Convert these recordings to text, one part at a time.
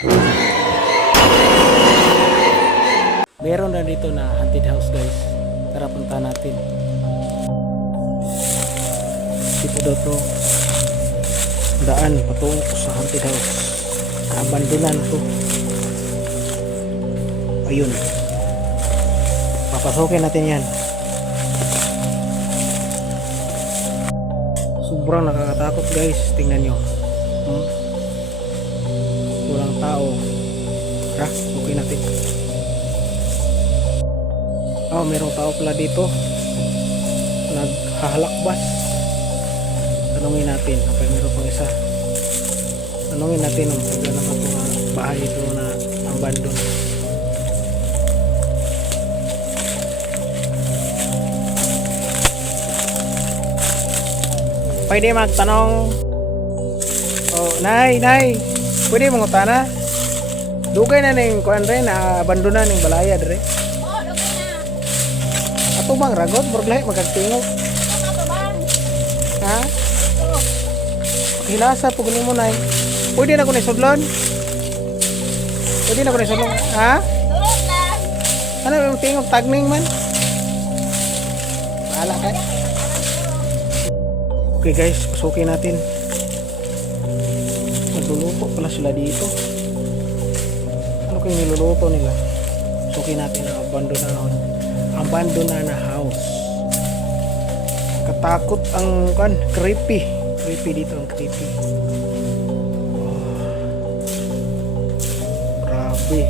Meron na dito na haunted house guys. Tara punta natin. Dito daw to daan patungo sa haunted house. Abandonan to. Ayun. Papasokin natin yan. Sobrang nakakatakot guys. Tingnan nyo. Walang tao. Tara, okay natin. Oh, merong tao pala dito. Naghahalakbas. Tanungin natin. Okay, meron pang isa. Tanungin natin ang pagdala ng mga bahay ito na abandon. Pwede magtanong. Oh, nay. Pwede mong utana? Dugay na ning kuan rin na abandonan ning balaya dire. Oh, dugay na. Ato bang ragot burglay magagtingog. Ano bang? Ha? Oh, Hilasa pug nimo nay. Pwede na ko ni sudlon? Pwede na ko ni sudlon. Ha? durog na. Ano yung tingog tagning man? Bahala ka. Okay guys, pasukin natin. Nagluluto pala sila dito. Ano kayong niluluto nila? Pasukin natin ang abandoned na house. Katakot ang kan, creepy. Creepy dito ang creepy. Oh, grabe.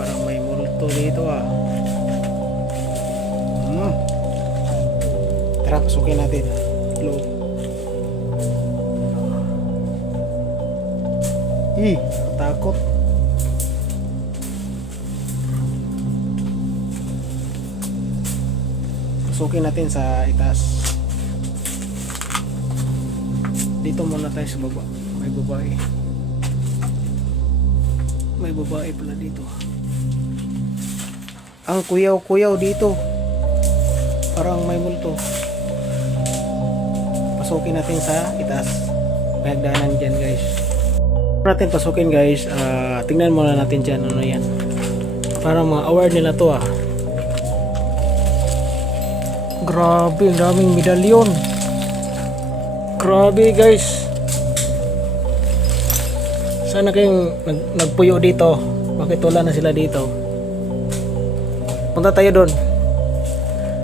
Parang may multo dito ah. Tara, pasukin natin. Loob. Takot. Pasukin natin sa itaas. Dito muna tayo sa baba. May babae. May babae pala dito. Ang kuyaw-kuyaw dito. Parang may multo. Pasukin natin sa itaas. May hagdanan dyan guys. Natin pasukin guys. Tingnan muna natin dyan ano yan. Parang mga award nila to ah. Grabe, ang daming medalyon. Grabe guys. Sana kayong nagpuyo dito. Bakit wala na sila dito? Punta tayo doon.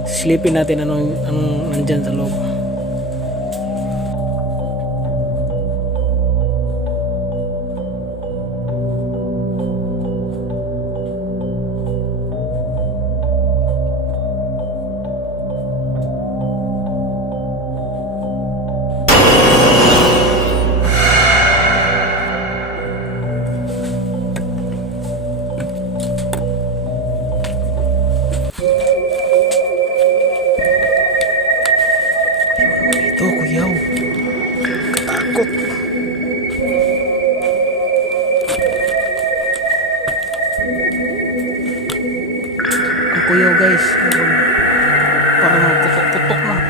Silipin natin anong nandyan sa loob. Ito, kuyaw. Katakot. Ang kuyaw guys. Parang nagputok-putok na.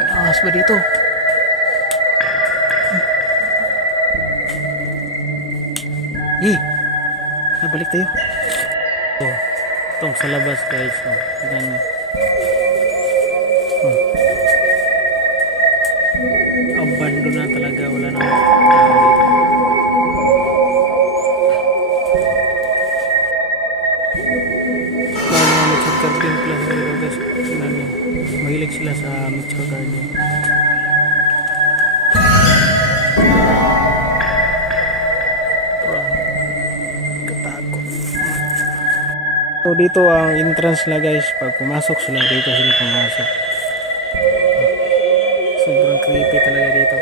May ahas ba dito? Nabalik tayo. Oh, itong sa labas guys. Oh, tignan nyo. Abandon na talaga, wala na tao dito. Mga mature garden pala sa dito guys. Tignan nyo. Mahilig sila sa mature garden. Katakot. So dito ang entrance nila guys. Pag pumasok sila dito sila pumasok. Sobrang creepy talaga dito.